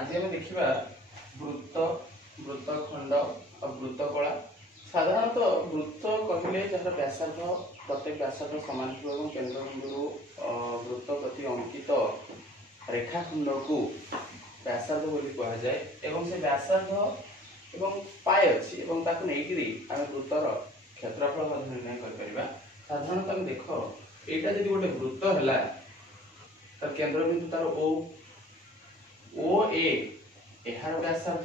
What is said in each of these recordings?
आज आम देखा वृत्त वृत्तखंड और वृत्तकला। साधारणतः वृत्त कहले जार व्यासार्ध प्रत्येक व्यासार्ध सामान थी केन्द्रबिंदु वृत्त प्रति अंकित रेखाखंड को व्यासार्ध बोली कह जाए एवं से व्यासार्ध एवं पाए अच्छी आम वृत्तर क्षेत्रफल निर्णय कर। साधारणतः आम देख यहाँ जब गोटे वृत्त है तार केन्द्रबिंदु तार ओ ए यार व्यासार्ध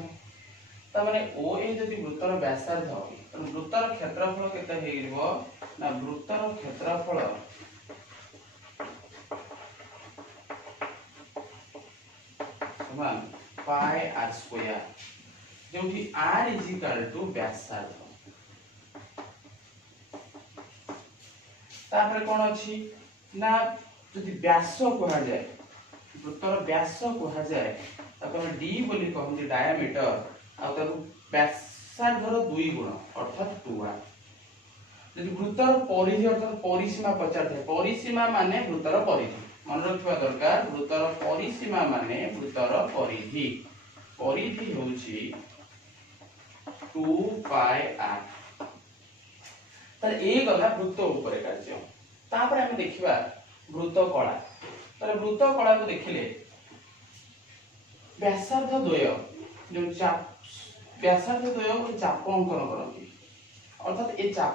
ताने ओ ए जदि वृत्तर व्यासार्ध वृत्तर क्षेत्रफल केते ना वृत्तर क्षेत्रफल समान पाई आर स्क्वायर जोठी आर इज इक्वल टू व्यासार्ध। तापर कोन अछि ना जदि व्यास कहा जाए वृत्तर व्यास कहा जाए ताको डी बोली कहନ୍ତି डायमीटर आ ताको व्यासार्धर 2 गुण अर्थात 2r। जदि वृत्तर परिधि अर्थात परिसीमा पचार परिसीमा माने वृत्तर परिधि मन रखिबा दरकार। वृत्तर परिसीमा माने वृत्तर परिधि परिधि होउची 2 पाई r। ताले ए गला वृत्त ऊपर कार्य। तापर हम देखिबा वृत्त कला। ताले वृत्त कला को देखिले व्यासार्ध द्वय जो चाप व्यासार्ध द्वय को चाप अंकन करती अर्थात ए चाप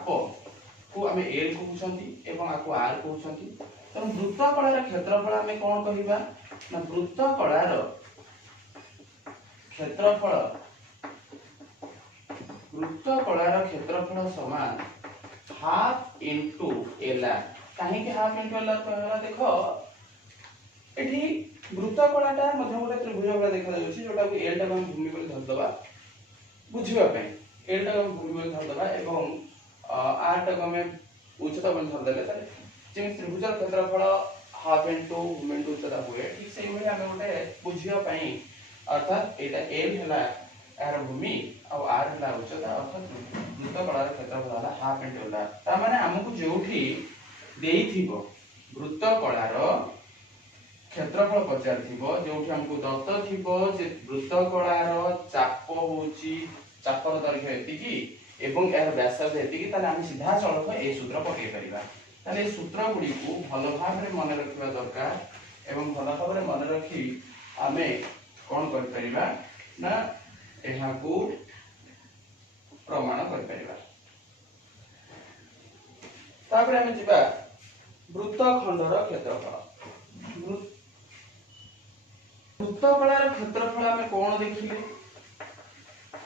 को आम एल कहउछंती एवं आको आर कहउछंती। त वृत्त कलार क्षेत्रफल आम कोन कहिबा ना वृत्त कलार क्षेत्रफल समान हाफ इनटू एल आर। काहे कि हाफ इनटू एल आर कहला देखो एठी वृत्त कलाटा मध्य गोटे त्रिभुज भाग देखा जाउछि जोटा को एल टा हम भूमि पर धर दबा बुझिबा पे एल टा हम भूमि पर धर दबा एवं आर टा हम उच्चता पर धर देले ताले जेमि त्रिभुज क्षेत्रफल हाफ इनटू भूमि इनटू उच्चता हुए ठीक सेहि भली हम गोटे बुझिबा पई अर्थात एटा एल हला आर भूमि और आर हला उच्चता अर्थात वृत्त कलार क्षेत्रफल हला हाफ इनटू एल आर। ता माने हमकु जेउठी देइथिबो वृत्त कलार क्षेत्रफल पचार थिबो जोठी हमकु दत्त थिबो जे वृत्त कलार चाप होची चापर दैर्घ्य एतिकी एवं यार व्यासार्ध एतिकी ताले हम सीधा सड़क ए सूत्र पके परिबा। ताले ए सूत्र गुडी को भलो भाव रे मन रखिबा दरकार एवं भलो भाव रे मन रखी आमे कोन कर परिबा ना एहा को प्रमाण कर परिबा। तापर हम जिबा वृत्त खंडर क्षेत्रफल। वृत्त कलार क्षेत्रफल आम कौन देखिले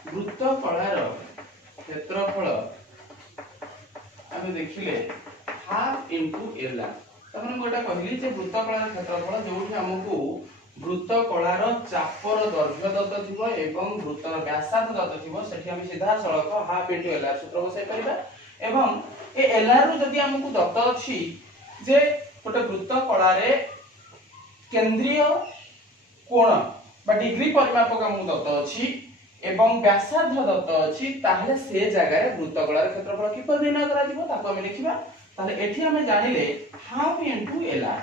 वृत्त कलार क्षेत्रफल आम देखिले हाफ इनटू एल आर। तमने गोटा कहली जे वृत्त कलार क्षेत्रफल जोठी हमकु वृत्त कलार चापर दैर्घ्य दत्त थिबो एवं वृत्तर व्यासार्ध दत्त थिबो सेठी हम सीधा सड़क हाफ इनटू एल आर सूत्र बसाई परिबा एवं ए एल आर रो जदी हमकु दत्त अछि जे गोटे वृत्त कलारे केंद्रीय कोण बा डिग्री परिमापक हमकु दत्त अछि एवं व्यासार्ध दत्त अछि ताहले से जगह रे वृत्त कलार क्षेत्रफल किपर निर्णय करा दिबो ताको हम लिखिबा। ताहले एठी हम जानिले half into l r.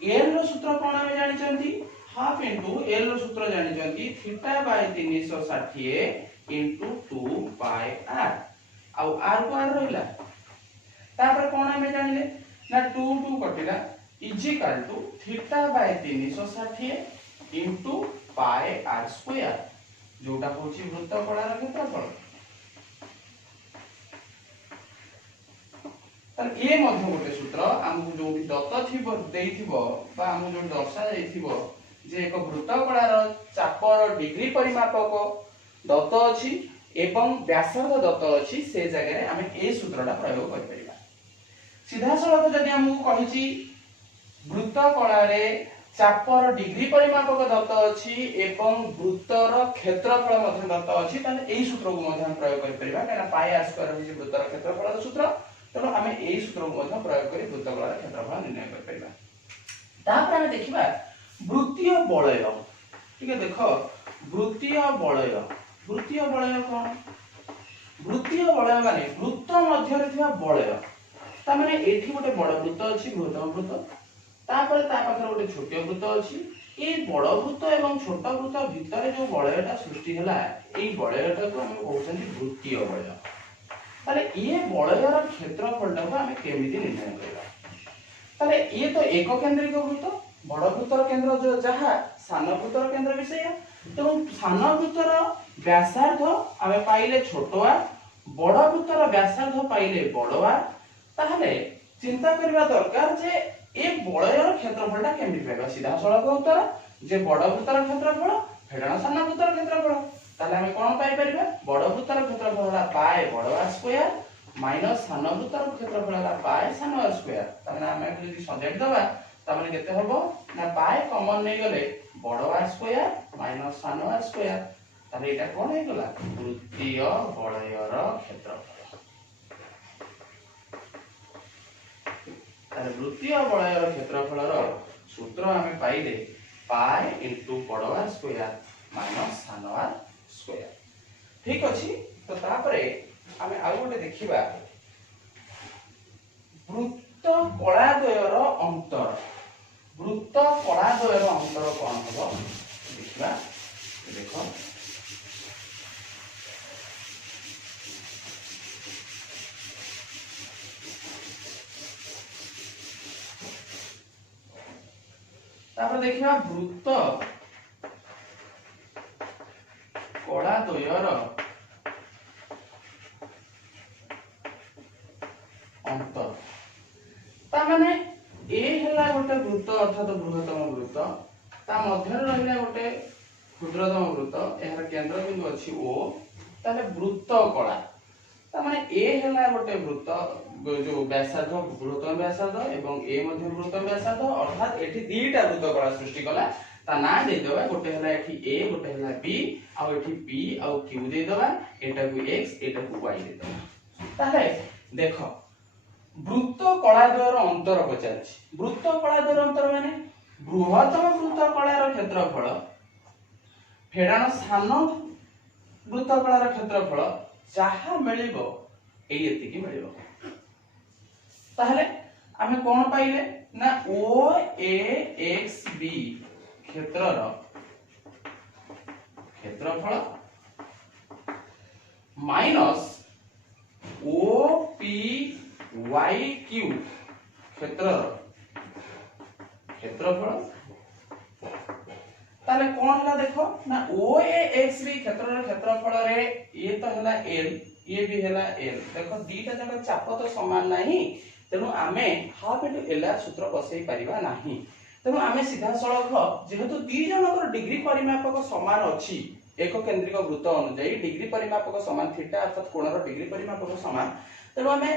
L रो सूत्र कोन हम जानि चंती हाफ इनटू एल रो सूत्र जानि चंती theta by 360 into 2 pi r आ आर को आर रहला। तापर कोन हम जानिले ना 2 2 कटिला is equal to theta by 360 into pi r square जोटा होची वृत्त कलार क्षेत्रफल। तर ए मध्य गोटे सूत्र हमकु जोठी दत्त थिबो देइथिबो बा हमकु जो दर्शा जाइथिबो जे एक वृत्त कलार चापर डिग्री परिमापक दत्त अछि एवं व्यासार्ध दत्त अछि से जगह रे हम ए सूत्रटा प्रयोग कर परिबा। सीधा सड़क जदि हमकु कहिची वृत्त कलारे चापर डिग्री परिमापक दत्त अछि एवं वृत्तर क्षेत्रफल मध्य दत्त अछि ताले एई सूत्र को मध्य हम प्रयोग कर परिबा काना पाई आर स्क्वायर होची वृत्तर क्षेत्रफल सूत्र तनो हम एई सूत्र को मध्य प्रयोग करी वृत्त कलार क्षेत्रफल निर्णय कर परिबा। तापर हम देखिबा वृत्तीय बलय। ठीक है देखो वृत्तीय बलय कोन वृत्तीय बलय माने वृत्त मध्य रे थिबा बलय ता माने एठी गोटे बड़ वृत्त अछि बृहत्तम वृत्त तापर ता पाखर गोटे छोट वृत्त अछि ए बड़ वृत्त एवं छोट वृत्त भितर जो वलयटा सृष्टि होला ए वलयटा को हम कहउछन्ती वृत्तीय वलय ताले ये वलयर क्षेत्रफलटा को हम केमिति निर्णय करबा ताले ये तो एक केंद्रिक वृत्त बड़ वृत्तर केंद्र जो जहा सान वृत्तर केंद्र विषय तो सान वृत्तर व्यासार्ध आमे पाइले छोट आर बड़ वृत्तर व्यासार्ध पाइले बड़ आर ताहले चिंता करबा दरकार जे ए वलयर क्षेत्रफलटा केमिति पाइबा सीधा सड़क उत्तर जे बड़ वृत्तर क्षेत्रफल फेडाण सान वृत्तर क्षेत्रफल ताले हम कोन पाइ परिबा बड़ वृत्तर क्षेत्रफल होला पाई बड़ आर स्क्वायर माइनस सान वृत्तर क्षेत्रफल होला पाई सान आर स्क्वायर ताने हम यदि सजाइ दबा ताने केते हबो ना पाई कॉमन नै गले बड़ आर स्क्वायर माइनस सान आर स्क्वायर ताले एटा कोन हे गला वृत्तीय वलयर क्षेत्रफल ताले वृत्तीय वलयर क्षेत्रफलर सूत्र हम पाइले पाई इनटू बड़ आर स्क्वायर माइनस सान आर स्क्वायर ठीक अछि तो तापरे हमें आउ गोटे देखिबा वृत्त कलाद्वयर अंतर वृत्त कलाद्वयर अंतर कोन हबो देखिबा देखो तापर देखिबा वृत्त कलाद्वयर अंतर ता माने ए हला गोटे वृत्त अर्थात बृहत्तम वृत्त ता मध्य रहिला गोटे क्षुद्रतम वृत्त एहर केंद्र बिंदु अछि ओ ताले वृत्त कला ता माने ए हला गोटे वृत्त जो व्यासार्ध बृहत्तम व्यासार्ध एवं ए मध्य बृहत्तम व्यासार्ध अर्थात एठी दीटा वृत्त कला सृष्टि कला ता ना दे देबा गोटे हला एठी ए गोटे हला बी आ एठी पी आ क्यू दे देबा एटा को x एटा को y दे देबा ताले देखो वृत्त कलाद्वयर अंतर पचारछि वृत्त कलाद्वयर अंतर माने बृहत्तम वृत्त कलार क्षेत्रफल फेडाण सान वृत्त कलार क्षेत्रफल जहा मिलिबो एई एतिकी मिलिबो ताहले आमे कोन पाइले ना ओ ए एक्स बी क्षेत्रर क्षेत्रफल minus O P Y Q क्षेत्रर क्षेत्रफल ताले कोन हला देखो ना ओ ए एक्स बी क्षेत्रर क्षेत्रफल रे ये तो हला एल ये भी हला एल देखो दीटा जक चाप तो समान नाही तेनु आमे हाफ इनटू एल आर सूत्र बसई परिबा नाही तेनु आमे सीधा सळख जेहेतु दी जनकर डिग्री परिमापक समान अछि एक केंद्रिक वृत्त अनुसार डिग्री परिमापक समान थीटा अर्थात कोणर डिग्री परिमापक समान तेनु आमे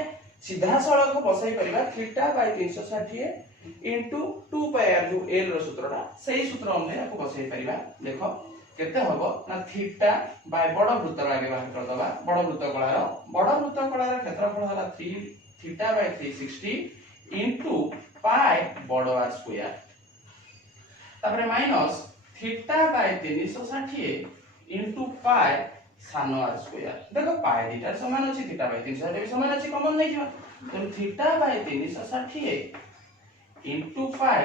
सीधा सळख बसई परिबा theta by 360 into 2 pi r जो एल रो सूत्रटा सेही सूत्र अनुसार याको बसई परिबा देखो केते हबो ना थीटा बाय बड़ वृत्त आगे बाहर कर दबा बड़ वृत्त कलार क्षेत्रफल हला 3 थीटा बाय 360 इनटू पाई बड़ आर स्क्वायर तापरे माइनस थीटा बाय 360 इनटू पाई सान आर स्क्वायर देखो पाई दीटा समान अछि थीटा बाय 360 भी समान अछि कॉमन नै जिवो तो थीटा बाय 360 इनटू पाई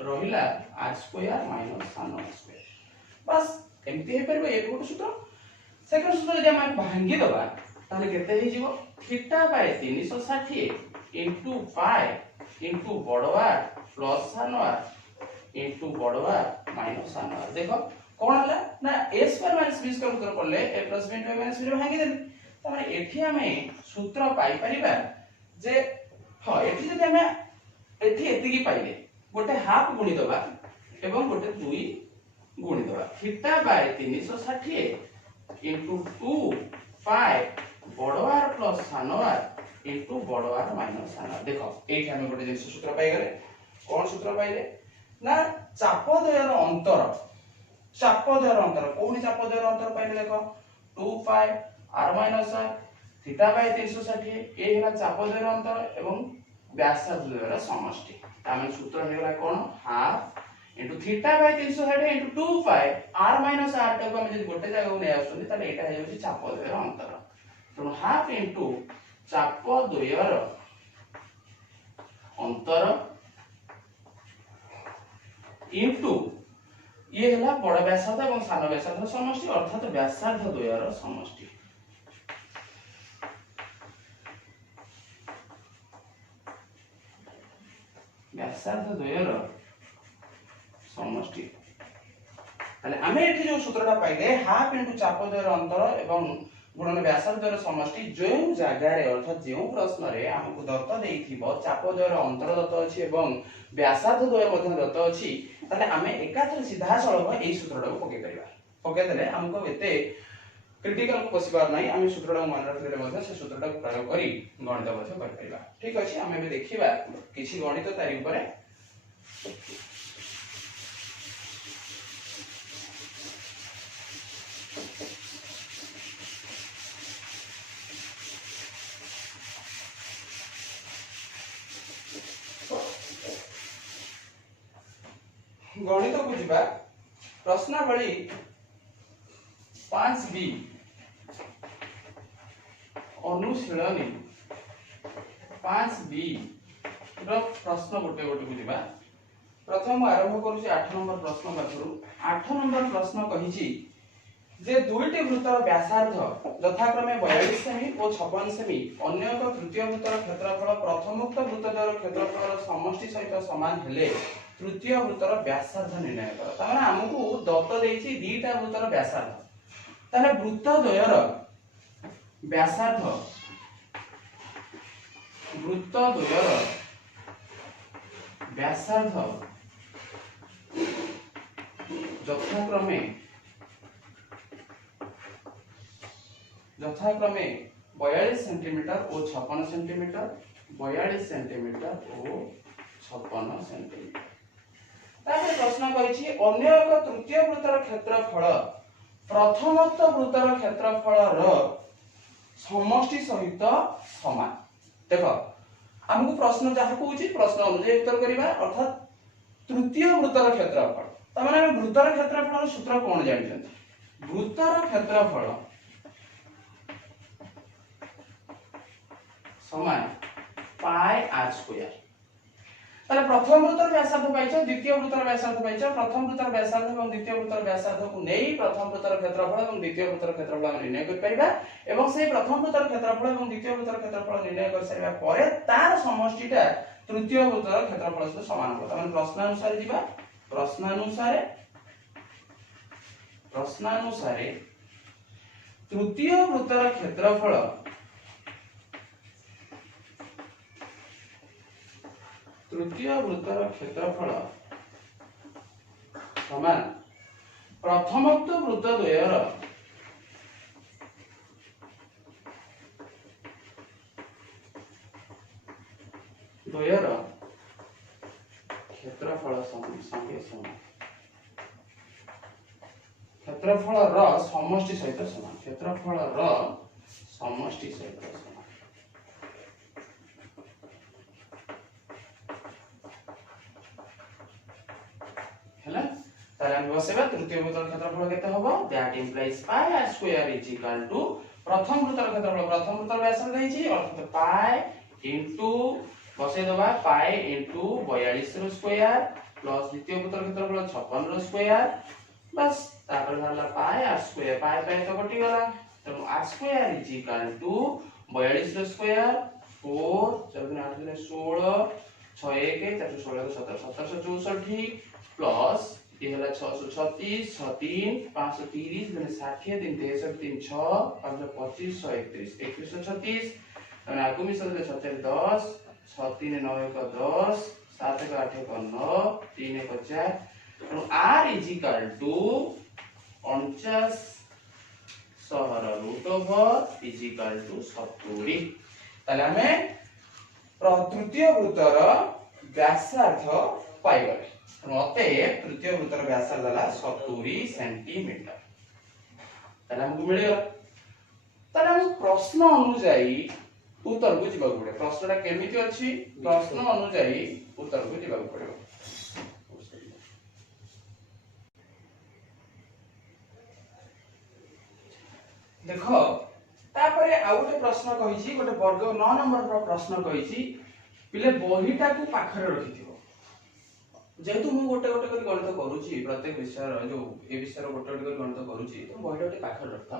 रहिला आर स्क्वायर माइनस सान आर स्क्वायर बस एमती हे परबो एक गोट सूत्र सेकंड सूत्र जे हम भांगी दबा ताले केते हे जिवो theta by 360 into pi into बड़ आर प्लस सान आर इनटू बड़ आर माइनस सान आर देखो कोन हला ना a square minus b square उत्तर पड़ले a plus b minus b भांगी देली त माने एठी हमें सूत्र पाई परिबा जे हां एठी जदि हमें एठी एतिकी पाइले गोटे हाफ गुणी दबा एवं गोटे 2 गुणी दबा थीटा बाय 360 इनटू 2 पाई बड़ आर प्लस सान आर इनटू बड़ आर माइनस सान आर देखो एठी हमें गोटे जिंस सूत्र पाई गले कोन सूत्र पाइले ना चापद्वयर अंतर कोनी चापद्वयर अंतर पाइले देखो 2 pi r minus r theta by 360 ए हेला चापद्वयर अंतर एवं व्यासार्ध द्वयर समष्टि तामे सूत्र हेला कोन half into theta by 360 into 2 pi r minus r टाको हम जदि गोटे जगह नै आछन ताले एटा हे होची चापद्वयर अंतर तो हाफ इनटू चापद्वयर अंतर इंटू ये हला बड़ व्यासार्ध एवं सान व्यासार्ध समष्टि अर्थात व्यासार्ध द्वयर समष्टि। व्यासार्ध द्वयर समष्टि ताले आमे एठी जो सूत्रटा पाइले हाफ इनटू चाप द्वयर अंतर एवं गुणन व्यासार्ध द्वयर समष्टि जो जगह रे अर्थात जो प्रश्न रे हमकु दत्त देइथिबो चाप द्वयर अंतर दत्त अछि एवं व्यासार्ध द्वय मध्य दत्त अछि ताले आमे एकाथर सीधा सळभ एई सूत्रटा को पके देले हमको एते क्रिटिकल को पसिबार नाही आमे सूत्रटा को मान रखले मध्य से सूत्रटा को प्रयोग करी गणित मध्य कर परिबा। ठीक अछि आमे बे देखिबा किछि गणित तारि ऊपर गणित को जीवा प्रश्नावली 5b अनुशीलनी 5b रो प्रश्न गोटे गोटे को जीवा। प्रथम आरंभ करूची 8 नंबर प्रश्न पाखरु। 8 नंबर प्रश्न कहिची जे दुईटी वृत्तर व्यासार्ध यथाक्रमे 42 सेमी और 56 सेमी अन्य एक तृतीय वृत्तर क्षेत्रफल प्रथमोक्त वृत्त द्वयर क्षेत्रफल समष्टि सहित समान हेले तृतीय वृत्तर व्यासार्ध निर्णय कर। तामाने हमकु दत्त देइछि दीटा वृत्तर व्यासार्ध ताने वृत्त द्वयर व्यासार्ध यथाक्रमे 42 सेंटीमीटर और 56 सेंटीमीटर 42 सेंटीमीटर और 56 सेंटीमीटर। तापर प्रश्न कहिछि अन्य एक तृतीय वृत्तर क्षेत्रफल प्रथमोक्त वृत्तर क्षेत्रफल रो समष्टि सहित समान। देखो हमको प्रश्न जहा कहूछि प्रश्न अनुसार उत्तर करिबा अर्थात तृतीय वृत्तर क्षेत्रफल त माने वृत्तर क्षेत्रफल सूत्र कोन जानिछन वृत्तर क्षेत्रफल समान पाई आर स्क्वायर। ताले प्रथम वृत्तर व्यासार्ध पाइछो द्वितीय वृत्तर व्यासार्ध पाइछो प्रथम वृत्तर व्यासार्ध एवं द्वितीय वृत्तर व्यासार्ध को नेई प्रथम वृत्तर क्षेत्रफल एवं द्वितीय वृत्तर क्षेत्रफल हम निर्णय कर परिबा एवं सेही प्रथम वृत्तर क्षेत्रफल एवं द्वितीय वृत्तर क्षेत्रफल निर्णय कर सारिबा परे तार समष्टिटा तृतीय वृत्तर क्षेत्रफल सहित समान हो। त माने प्रश्नानुसार जीवा प्रश्नानुसार तृतीय वृत्तर क्षेत्रफल समान प्रथमोक्त वृत्त द्वयर क्षेत्रफल संगे समान क्षेत्रफल र समष्टि सहित समान क्षेत्रफल र समष्टि सहित समान। हैला ताले हम बसेबा तृतीय वृत्तर क्षेत्रफल केते हबो that implies pi r square is equal to प्रथम वृत्तर व्यासार्ध देछि अर्थात पाई इनटू बसे दबा पाई इनटू 42 रो स्क्वायर प्लस द्वितीय वृत्तर क्षेत्रफल 56 रो स्क्वायर बस तापर हला पाई आर स्क्वायर पाई तो कटि गला तो r square is equal to 42 रो स्क्वायर 4 7 8 16 6 1 4 16 17 1764 प्लस ये हला 636 6 3 530 माने 60 3 63 3 6 525 131 2136 माने आगु मिसल 6 10 6 3 9 1 10 7 1 8 1 9 3 1 4 तो r इज इक्वल टू 49 सहर root over is equal to 70। ताले हमें तृतीय वृत्तर व्यासार्ध पाइबले मते तृतीय वृत्तर व्यासार्ध दला 70 सेंटीमीटर ताले हमको मिल गला। ताले हम प्रश्न अनुसार उत्तर को जीवा पड़े प्रश्नटा केमिति अछि प्रश्न अनुसार उत्तर को जीवा पड़े। देखो तापरे आ गोटे प्रश्न कहिछि गोटे वर्ग 9 नंबर रो प्रश्न कहिछि पिले बहिटा को पाखरे रखिथिबो जेहेतु मु गोटे गोटे कर गणित करूची प्रत्येक विषय जो ए विषय गोटे गोटे कर गणित करूची तो बहिटा गोटे पाखर रखता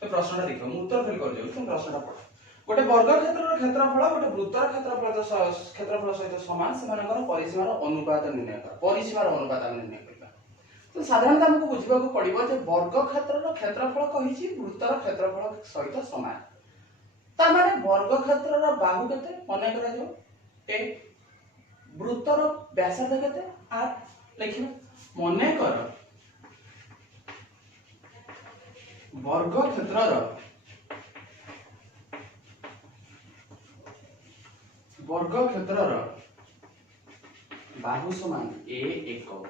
तो प्रश्नटा देखो मु उत्तर फिल कर जाऊ तुम प्रश्नटा पढ़ गोटे वर्ग क्षेत्रर क्षेत्रफल गोटे वृत्तर क्षेत्रफल सहित समान सेमानकर परिसीमार अनुपात निर्णय कर परिसीमार अनुपात निर्णय करबा तो साधारणतः हमको बुझिबा को पड़िबो जे वर्ग क्षेत्रर क्षेत्रफल कहिची वृत्तर क्षेत्रफल सहित समान ता माने वर्ग क्षेत्रर बाहु केते मने करा जो ए वृत्तर व्यासार्ध केते r लिखिबा मने कर वर्ग क्षेत्रर बाहु समान a एকক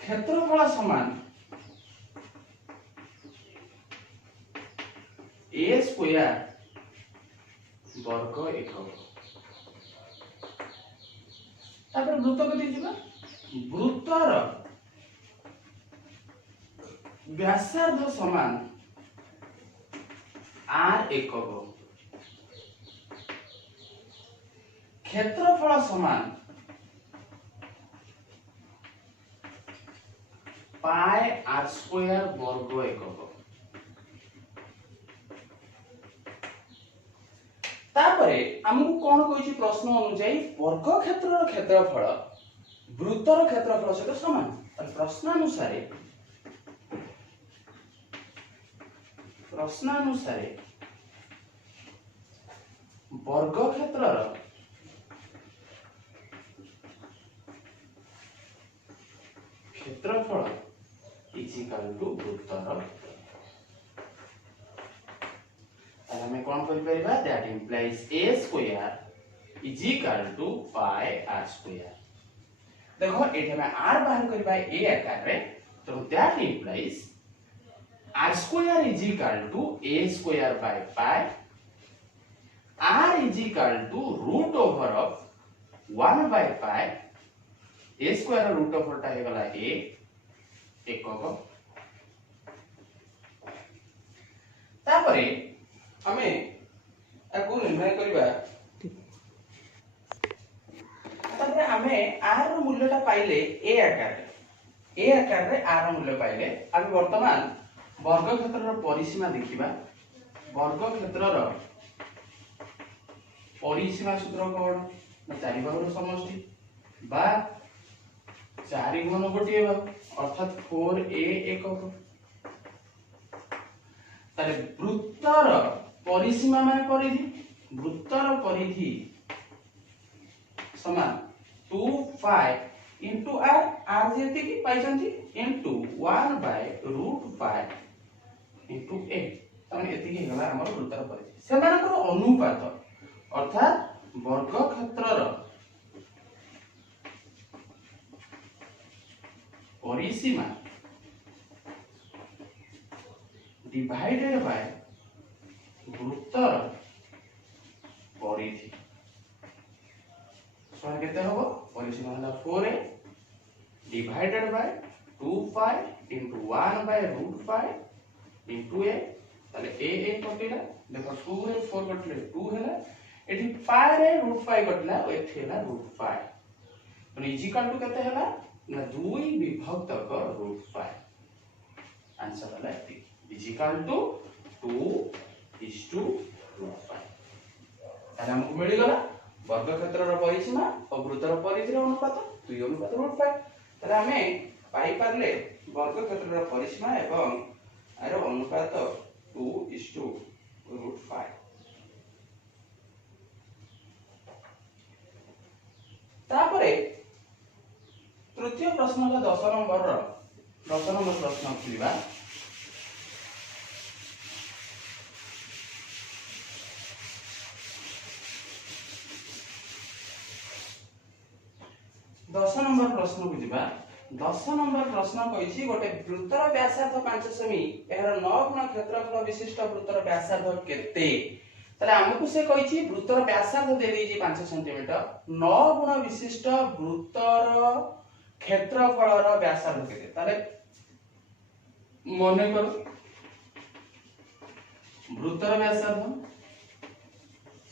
क्षेत्रफल समान a स्क्वायर वर्ग एকক तापर वृत्त केते जिबा वृत्तर व्यासार्ध समान r एকক क्षेत्रफल समान पाई r स्क्वायर वर्ग एকক तापरे हमहु कोन कहिछि प्रश्न अनुसार वर्ग क्षेत्रर क्षेत्रफल वृत्तर क्षेत्रफल सहित समान प्रश्न अनुसार वर्ग क्षेत्रर क्षेत्रफल इज इक्वल टू वृत्तर हमें कौन कर परिबा that implies a square is equal to pi r square देखो एठे में r बाहर करबा a आकार रे तो that implies r square is equal to a square by pi r is equal to root over of 1 by pi a square root over टा हे गला a एकक तापरे हमें आगु निर्णय करबा तापरे हमें r रो मूल्यटा पाइले a आकार रे r रो मूल्य पाइले हम वर्तमान वर्ग क्षेत्रर परिसीमा देखिबा वर्ग क्षेत्रर परिसीमा सूत्र कोन चारि बाहुर समष्टि बा 4 गुण गोटिए बाहु अर्थात 4a एकक तारे वृत्तर परिसीमा माने परिधि वृत्तर परिधि समान 2 पाई इनटू r r जेति की पाइछंती into 1 by root pi into a तने एति की होला हमर वृत्तर परिधि सेमानकर अनुपात अर्थात वर्ग क्षेत्रर परिसीमा डिवाइडेड बाय वृत्तर परिधि समान केते होबो परिसीमा होला 4a divided by 2 pi into 1 by root pi into a ताले a कटिला देखो 2 रे 4 कटले 2 हैला एठी पाई रे रूट पाई कटला एठी हैला रूट पाई तो इजिकल टू केते हैला ना 2 विभक्त क रूट पाई आंसर होला एठी is equal to 2 is to root pi ताले हमको मिल गला वर्ग क्षेत्रर परिसीमा और वृत्तर परिधिर अनुपात 2 अनुपात रूट पाई ताले हमें पाई पारले वर्ग क्षेत्रर परिसीमा एवं आर अनुपात 2 is to रूट पाई तापरे तृतीय प्रश्न का 10 नंबर प्रश्न खुलिबा 10 नंबर प्रश्न को जिबा 10 नंबर प्रश्न कहिछि गोटे वृत्तर व्यासार्ध 5 सेमी एहर 9 गुण क्षेत्रफल विशिष्ट वृत्तर व्यासार्ध केते तले हमकु से कहिछि वृत्तर व्यासार्ध दे देछि 5 सेंटीमीटर 9 गुण विशिष्ट वृत्तर क्षेत्रफलर व्यासार्ध केते तले मने करो वृत्तर व्यासार्ध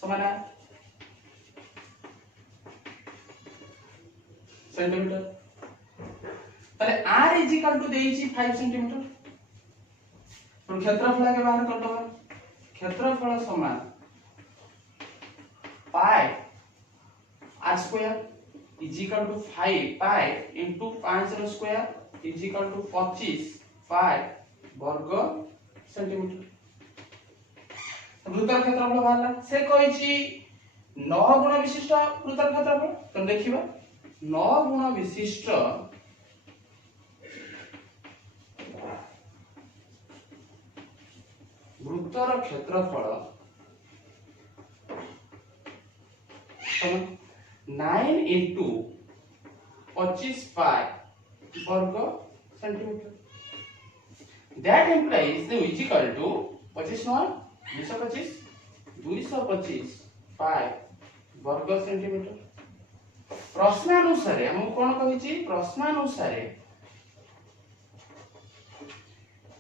समान सेंटीमीटर ताले r इज इक्वल टू देइची 5 सेंटीमीटर तो क्षेत्रफल के बाहर कर दबा क्षेत्रफल समान pi r square is equal to 5 pi into 5 रो square is equal to 25 pi वर्ग सेंटीमीटर वृत्तर क्षेत्रफल बाहरला से कहिची 9 गुण विशिष्ट वृत्तर क्षेत्रफल तो देखिबा 9 गुण विशिष्ट वृत्तर क्षेत्रफल 9 into 25 पाई वर्ग centimetre that implies the is equal to 25 नॉन 225 पाई वर्ग सेंटीमीटर प्रश्नानुसार हम कोन कहिची प्रश्नानुसार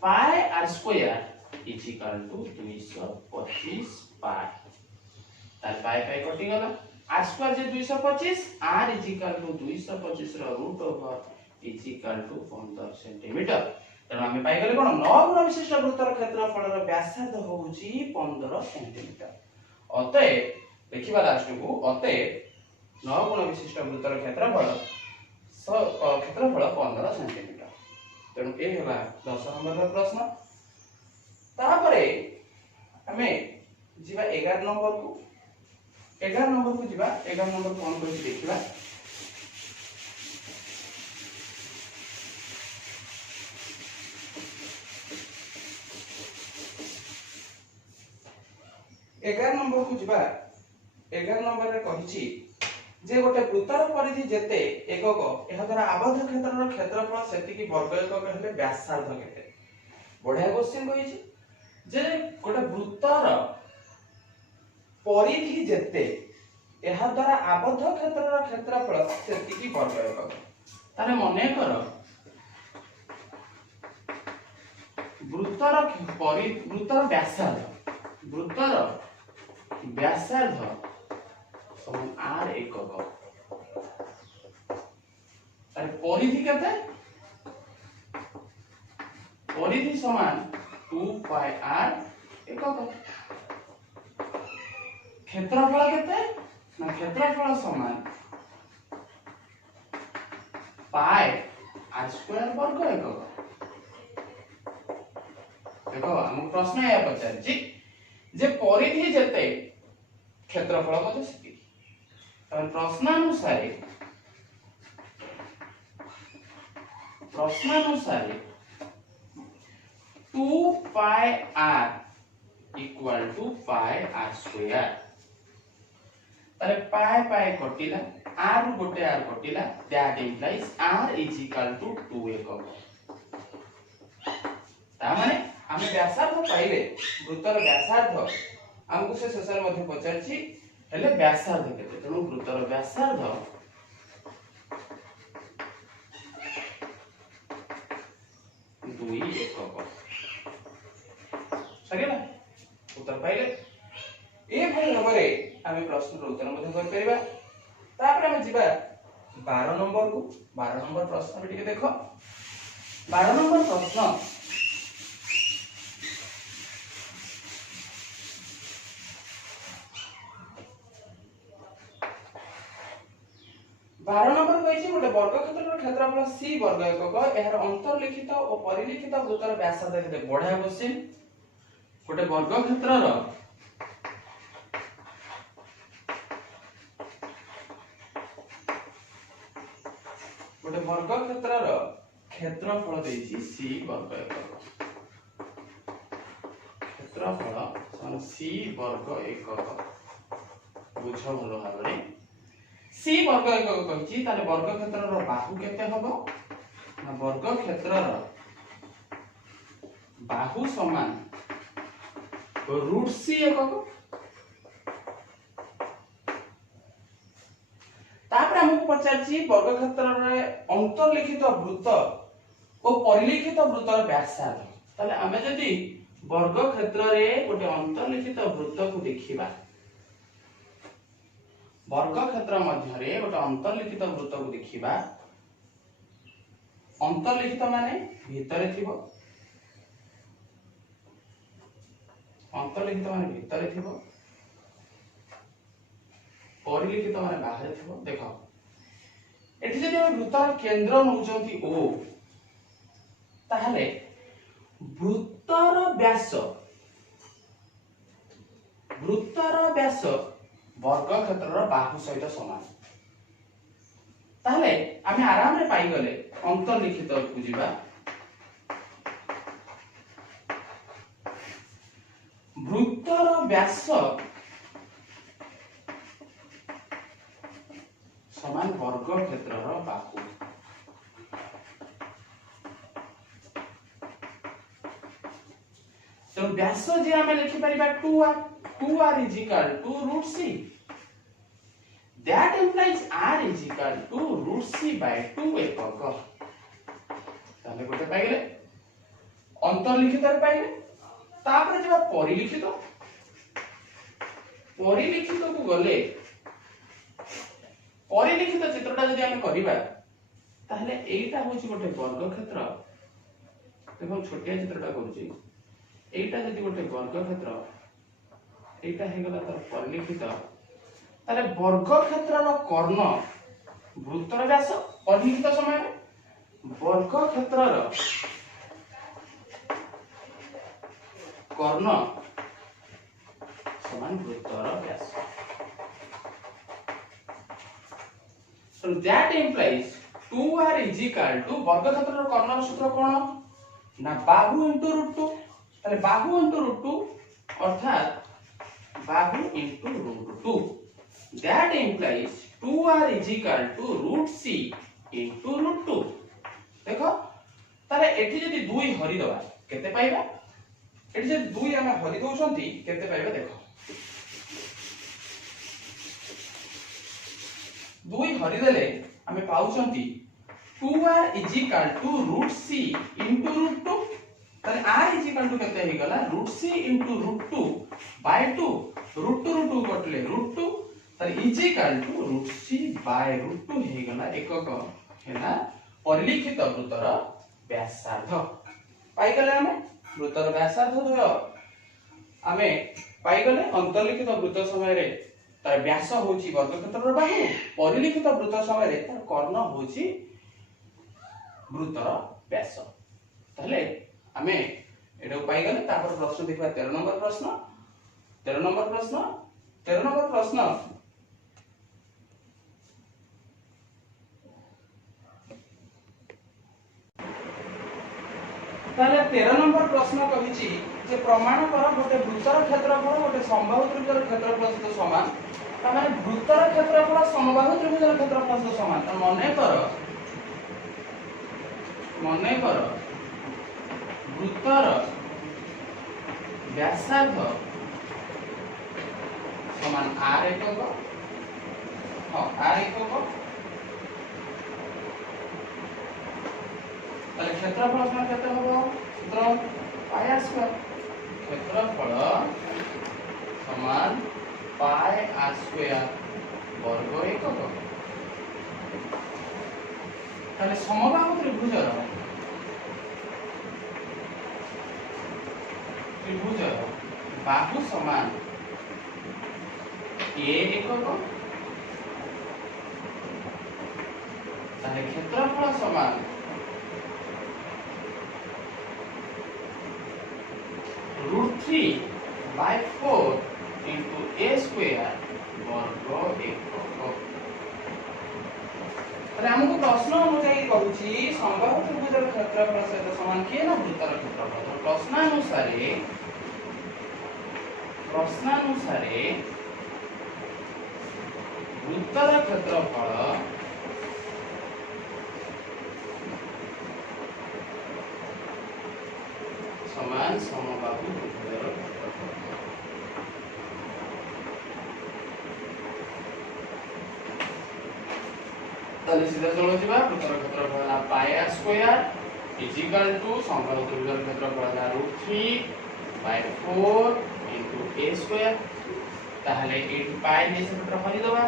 pi r square is equal to 225 pi तार पाई पाई कटि गला r स्क्वायर जे 225 r इज इक्वल टू 225 रो root over is equal to 15 centimetre तेणु आम पाई गले कोन 9 गुण विशिष्ट वृत्तर क्षेत्रफल रो व्यासार्ध होउची 15 सेंटीमीटर अतएव देखिबा लास्ट को अतएव 9 गुण विशिष्ट वृत्तर क्षेत्रफल 15 सेंटीमीटर तेणु ए हला 10 नंबर रो प्रश्न तापरे हमें जीवा 11 नंबर को 11 नंबर को जीवा 11 नंबर कोन कहि देखिबा एगार नंबर को जीवा 11 नंबर रे कहिची जे गोटे वृत्तर परिधि जेते एकक एहा द्वारा आबद्ध क्षेत्रर क्षेत्रफल सेति की वर्ग एकक हेले व्यासार्ध केते बढ़िया क्वेश्चन कहिची जे गोटे वृत्तर परिधि जेते एहा द्वारा आबद्ध क्षेत्रर क्षेत्रफल सेति की वर्ग एकक तारे मने कर वृत्तर व्यासार्ध समान r एकक तारे परिधि केते परिधि समान 2 पाई r एकक क्षेत्रफल केते ना क्षेत्रफल समान पाई r स्क्वायर वर्ग एकक देखो हम प्रश्न या पचारछि जे परिधि जेते क्षेत्रफल मते सेति तब प्रश्नानुसार 2 pi r equal to pi r square तारे पाई पाई कटिला r गोटे r कटिला that implies r is equal to 2 एकक ता माने आमे व्यासार्ध पाइले वृत्तर व्यासार्ध हमको से सेशन मध्ये पचारछि हेले व्यासार्ध केते तेनु वृत्तर व्यासार्ध 2 एकक सकेला उत्तर पाइले ए भाई नंबरे आमे प्रश्न रो उत्तर मध्ये कर परिबा तापर आमे जिबा 12 नंबर को 12 नंबर प्रश्न टिके देखो 12 नंबर प्रश्न बारह नंबर कहिछि गोटे वर्ग क्षेत्रर क्षेत्रफल c वर्ग एकक एहर अंतर्लिखित और परिलिखित वृत्तर व्यासार्ध केते बढ़िया क्वेश्चन गोटे वर्ग क्षेत्रर क्षेत्रफल देछि c वर्ग एकक क्षेत्रफल समान c वर्ग एकक बुझ भलो भाबरे c वर्ग एकक कहिछि ताले वर्ग क्षेत्रर बाहु केते हबो ना वर्ग क्षेत्रर बाहु समान रूट c एकक तापर हमको पचारछि वर्ग क्षेत्रर अंतर्लिखित वृत्त और परिलिखित वृत्तर व्यासार्ध ताले हमें जदि वर्ग क्षेत्र रे गोटे अंतर्लिखित वृत्त को देखिबा वर्ग क्षेत्र मध्य गोटे अंतर्लिखित वृत्त को देखिबा। अंतर्लिखित माने भितरे थिबो, अंतर्लिखित माने भितरे थिबो, परिलिखित माने बाहर थिबो। देखो एठी जदि हम वृत्तर केंद्र नउचंती ओ, ताहले वृत्तर व्यास वर्ग क्षेत्र बाहु सहित समान। ताहले आमे आराम रे पाई गले अंतर्लिखित को जिबा। वृत्तर व्यास समान वर्ग क्षेत्र बाहु। तो व्यास जे आमे लिखि परिबा 2r is equal to root c. That implies r is equal to root c by 2 एकक। ताले गोटे पाइले अंतर्लिखित रे पाइले। तापर जेबा परिलिखित को गले परिलिखित चित्रटा जदि आमे करिबा ताहले एइटा होची गोटे वर्ग क्षेत्र। देखो छोटिया चित्रटा करूची, एइटा जदि गोटे वर्ग क्षेत्र, एटा हे गला तर परिलिखित। ताले वर्ग क्षेत्रर कर्ण वृत्तर व्यास परिलिखित समय वर्ग क्षेत्रर कर्ण समान वृत्तर व्यास। So that implies 2r is equal to वर्ग क्षेत्रर कर्णर सूत्र कोन ना बाहु इनटू √2। ताले बाहु इनटू √2 अर्थात बाहु into √2। That implies 2r is equal to root c into √2। देखो ताले एठी जदी 2 हरि दबा केते पाइबा, एठी जदी 2 हम हरि दोछंती केते पाइबा। देखो 2 हरि देले हमें पाउछंती 2r is equal to root c into √2। ताले r is equal to केते हे गला root c into √2 by 2। √2 कटले √2 ताले is equal to root c by √2 हे गला एकक हेला परिलिखित वृत्तर व्यासार्ध। पाई गले हमें वृत्तर व्यासार्ध दय हमें पाई गले। अंतर्लिखित वृत्त समय रे तार व्यास होची वर्ग क्षेत्रर बाहु, परिलिखित वृत्त समय रे तार कर्ण होची वृत्तर व्यास। ताले हमें एटा पाई गले। तापर प्रश्न देखबा 13 नंबर प्रश्न। 13 नंबर प्रश्न ताले 13 नंबर प्रश्न कहिची जे प्रमाण कर गोटे वृत्तर क्षेत्रफल गोटे समबाहु त्रिभुजर क्षेत्रफल सहित समान। ता माने वृत्तर क्षेत्रफल समबाहु त्रिभुजर क्षेत्रफल सहित समान। त मने कर वृत्तर व्यासार्ध समान r एकक। हां r एकक। ताले क्षेत्रफल समान केते होबो सूत्र पाई r²। क्षेत्रफल समान पाई r² वर्ग एकक। ताले समबाहु त्रिभुजर बाहु समान a एकक। ताले क्षेत्रफल समान √3 by 4 into a² वर्ग एकक। ताले हमको प्रश्न अनुसार कहूची समबाहु त्रिभुजर क्षेत्रफल सहित समान किए ना वृत्तर क्षेत्रफल। प्रश्न अनुसार वृत्तर क्षेत्रफल समान समबाहु त्रिभुजर क्षेत्रफल। ताले सीधा चलो जिबा वृत्तर क्षेत्रफल ना पाई r² इज इक्वल टू समबाहु त्रिभुजर क्षेत्रफल ना √3 by 4 into a²। ताहले 8 पाई ने क्षेत्रफल हरि दबा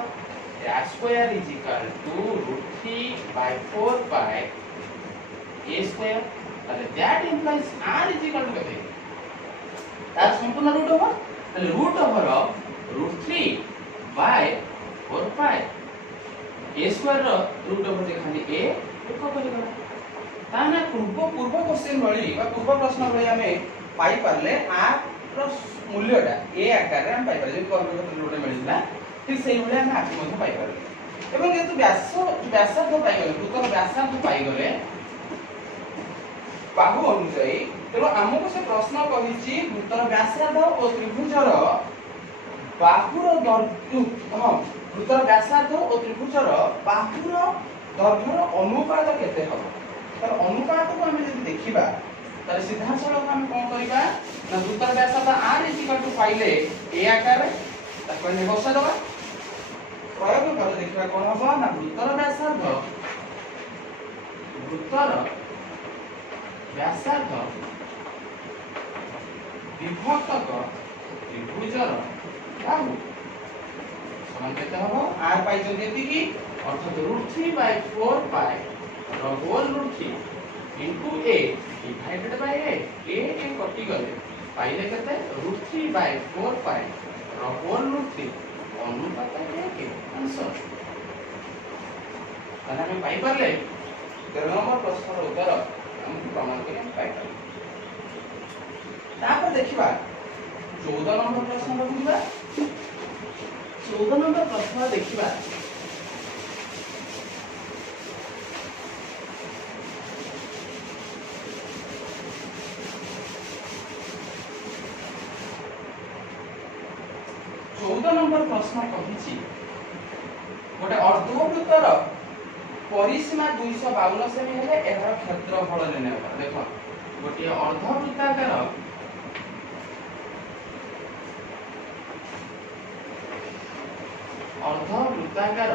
dash square is equal to root 3 by 4 pi a square. That implies r is equal to kete तार संपूर्ण रूट ओवर ताले root over of root 3 by 4 pi a square रो रूट ओवर जे खाली a एक करि गला ताना पूर्व क्वेश्चन भली बा पूर्व प्रश्न भली हमें पाई परले r रो मूल्यटा a आकार रे हम पाई परले जे कर्व क्षेत्र रूट मिलिला ठीक सेही भली हम आकि मध्ये पाई परले एवं जेतु व्यासार्ध पाई गले वृत्तर व्यासार्ध पाई गले बाहु अनुसायी तेणु आमको से प्रश्न कही वृत्तर व्यासार्ध और त्रिभुजर बाहुर दैर्घ्य वृत्तर व्यासार्ध और त्रिभुजर बाहुर दैर्घ्यर अनुपात केते हबो तर अनुपात को हम यदि देखिबा तर सीधा सड़क हम कोन करिबा ना वृत्तर व्यासार्ध r पाइले a आकार रे ताको ने बसा दबा प्रयोग कर देखिबा कोन हबो ना वृत्तर व्यासार्ध विभक्तक त्रिभुजर बाहु समान केते हबो r पाई जति एतिकी अर्थात √3 by 4 pi रो whole √3 into a divided by a a कटि गले पाइले केते √3 by 4 pi रो होल √3 अनुपात a के आंसर ताना हम पाई परले 13 नंबर प्रश्न रो उत्तर हम प्रमाण करी हम पाई परले तापर देखिबा 14 नंबर प्रश्न देखिबा 14 नंबर प्रश्न देखिबा नंबर प्रश्न कहिछि गोटे अर्धवृत्तर परिसीमा 252 सेमी हेले एହାର क्षेत्रफल निर्णय कर देखो गोटे अर्धवृत्ताकार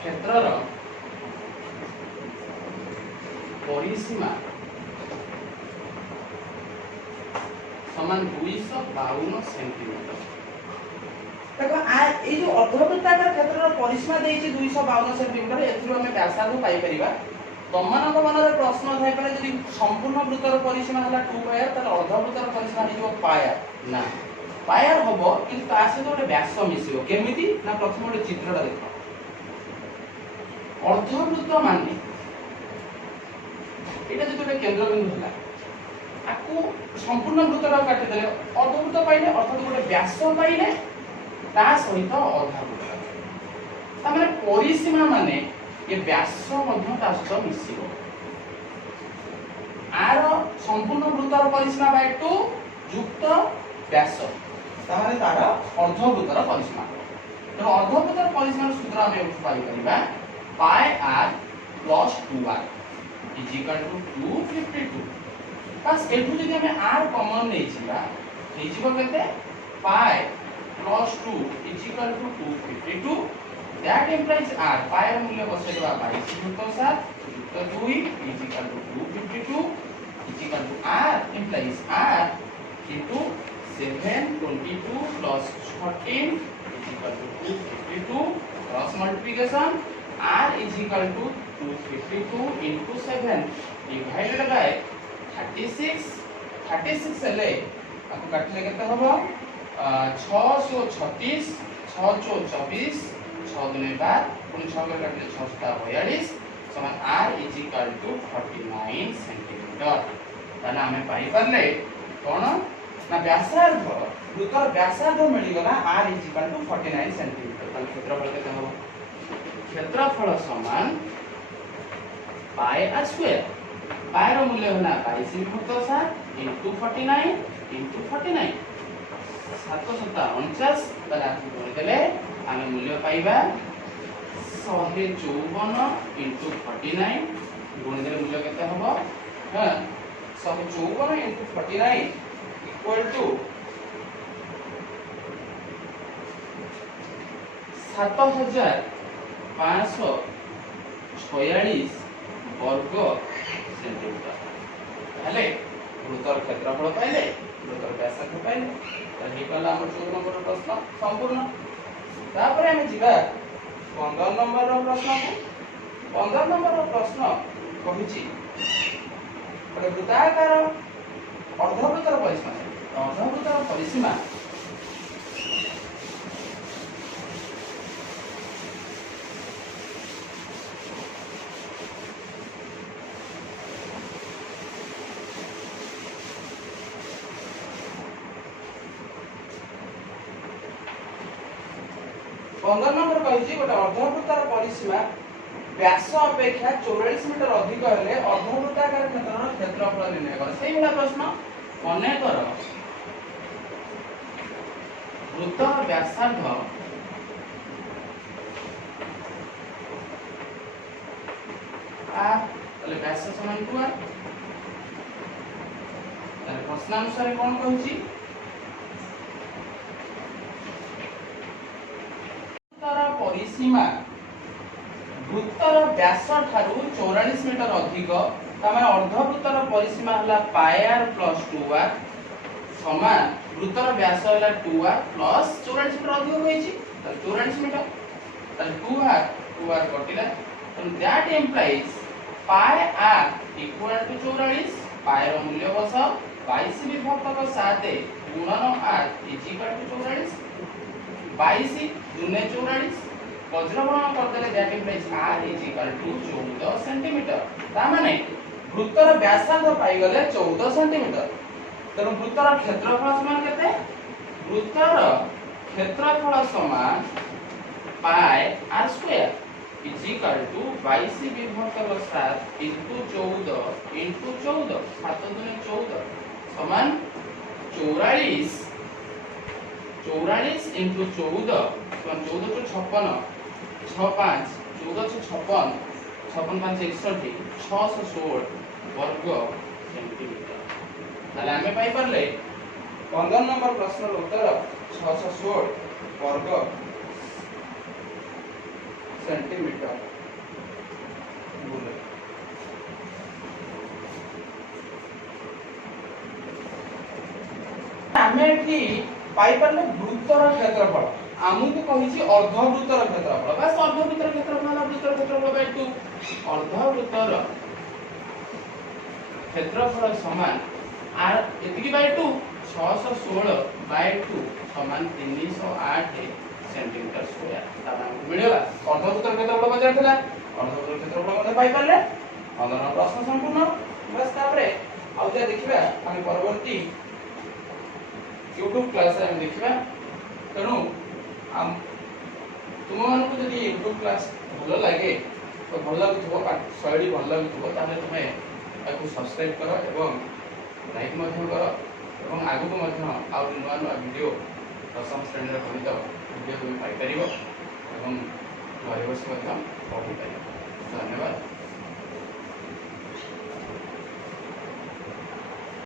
क्षेत्रर परिसीमा समान 252 सेंटीमीटर देखो आ ए जो अर्धवृत्ताकार क्षेत्रर परिसीमा देइछि 252 सेंटीमीटर एथुरो हम व्यासार्ध पाई परिबा तमनक मनरे प्रश्न थाई पारे यदि संपूर्ण वृत्तर परिसीमा हला 2 पायर त अर्धवृत्तर परिसीमा हिजो पायर ना पायर होबो किंतु ता से गोटे व्यास मिसियो केमिति ना प्रथम गोटे चित्रटा देखो अर्धवृत्त माने एटा जे गोटे केंद्र बिंदु हला आकु संपूर्ण वृत्तटा काटि देले अर्धवृत्त पाइले अर्थात गोटे व्यास पाइले ता सहित अर्धवृत्त ता माने परिसीमा माने ये व्यास मध्ये ता सहित मिसियो आर संपूर्ण वृत्तर परिसीमा बाय 2 युक्त व्यास ता माने तार अर्धवृत्तर परिसीमा तो अर्धवृत्तर परिसीमा सूत्र हम एउ पाइ परिबा पाई r plus 2r is equal to 252 बस एठु जदि हमें r कॉमन नै छिबा हे जिवो केते पाई plus 2 is equal to 252 that implies r पाई र मूल्य बसेबा 22.7 2 is equal to 252 is equal to r implies r into 7 22 plus 14 is equal to 252 cross multiplication r is equal to 252 into 7 divided by 36 हेले आपको काटले केते हबो 636 6 24 6 दुने 12 पुनी 6 के काटले 642 समान r is equal to 49 centimetre ताना हमें पाई परले कोन ना व्यासार्ध वृत्तर व्यासार्ध मिली गला r is equal to 49 centimetre तान क्षेत्रफल केते हबो क्षेत्रफल समान पाई r स्क्वायर पाई रो मूल्य होला 22.7 into 49 into 49 749 तला गुण देले आमे मूल्य पाइबा 154 into 49 गुण देले मूल्य केते हबो हां 154 into 49 equal to 7546 वर्ग सेंटीमीटर हेले वृत्तर क्षेत्रफल पाइले वृत्तर व्यासार्ध पाइले तही कला हमर 14 नंबर प्रश्न संपूर्ण तापर आम जीवा 15 नंबर प्रश्न को 15 नंबर प्रश्न कहिछि गोटे वृत्ताकार अर्धवृत्तर परिसीमा पंद्रह नंबर कही गोटे अर्धवृत्तार परिसीमा व्यास अपेक्षा 44 मीटर अधिक हेले अर्धवृत्ताकार क्षेत्रर क्षेत्रफल निर्णय कर। सेही वाला प्रश्न मने कर वृत्त व्यासार्ध r तले व्यास समान 2r तले प्रश्नानुसार कोन कहिछि परिसीमा वृत्तर व्यास ठारू 44 मीटर अधिक तामे अर्धवृत्तर परिसीमा हला पायर प्लस 2r समान वृत्तर व्यास हला 2r प्लस 44 मीटर अधिक होईची त 44 मीटर त 2r कटिला तो that implies pi r equal to 44 पायर मूल्य बस 22 विभक्त 7 गुणन r इज इक्वल टू 44 22 दुने 44 वज्रगणन करदेले that implies r is equal to 14 centimetre ता माने वृत्तर व्यासार्ध पाई गले 14 सेंटीमीटर तनो वृत्तर क्षेत्रफल समान केते वृत्तर क्षेत्रफल समान pi r square is equal to 22 विभक्त 7 इनटू 14 इनटू 14 7 दुने 14 समान 44 44 इनटू 14 समान 14 टू 56 6 5 14 से 56 56 5 61 616 वर्ग सेंटीमीटर ताले हमें पाई परले 15 नंबर प्रश्न रो उत्तर 616 वर्ग सेंटीमीटर बोले हमें एठी पाई परले वृत्तर क्षेत्रफल आमुको कहिछि अर्धवृत्तर क्षेत्रफल बस अर्धवृत्तर क्षेत्रफल वाला वृत्तर क्षेत्रफल बाय 2 अर्धवृत्तर क्षेत्रफल समान r एतिकी बाय 2 616 बाय 2 समान 308 सेंटीमीटर स्क्वायर ताबा हमको मिलेला अर्धवृत्तर क्षेत्रफल बजार थिला अर्धवृत्तर क्षेत्रफल मध्ये पाई परले अंदर प्रश्न संपूर्ण बस तापरे आउ जे देखिबा हम परवर्ती YouTube क्लास रे हम देखिबा तेणु तुम मान को यदि YouTube क्लास भल लगे तो भल लगुथबो शैली भल लगुथबो ताने तुमे ताकू सब्सक्राइब करो एवं लाइक मध्य करो एवं आगु को मध्य आउ नुआ नुआ वीडियो दशम श्रेणी रे गणित वीडियो तुम पाई परिबो एवं घरे बसी मध्य पढि परिबो। धन्यवाद।